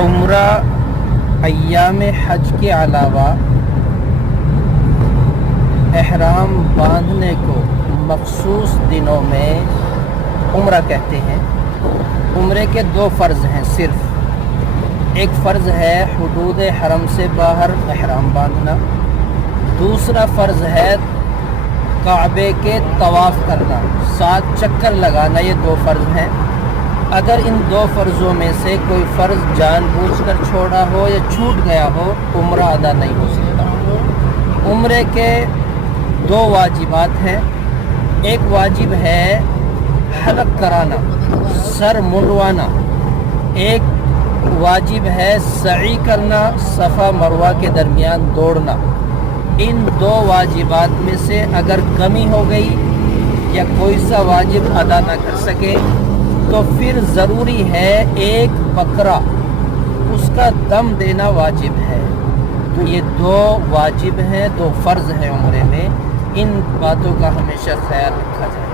عمرہ ایام حج کے علاوہ احرام باندھنے کو مخصوص دنوں میں عمرہ کہتے ہیں۔ عمرے کے دو فرض ہیں صرف، ایک فرض ہے حدود حرم سے باہر احرام باندھنا، دوسرا فرض ہے کعبے کے طواف کرنا، 7 چکر لگانا، یہ دو فرض ہیں۔ اگر ان دو فرضوں میں سے کوئی فرض جان بوجھ کر چھوڑا ہو یا چھوٹ گیا ہو، عمرہ ادا نہیں ہو سکتا۔ عمرے کے دو واجبات ہیں، ایک واجب ہے حلق کرانا، سر منڈوانا، ایک واجب ہے سعی کرنا، صفا مروہ کے درمیان دوڑنا۔ ان دو واجبات میں سے اگر کمی ہو گئی یا کوئی سا واجب ادا نہ کر سکے تو پھر ضروری ہے ایک بکرا، اس کا دم دینا واجب ہے۔ تو یہ دو واجب ہیں، دو فرض ہیں عمرے میں، ان باتوں کا ہمیشہ خیال رکھا جائے۔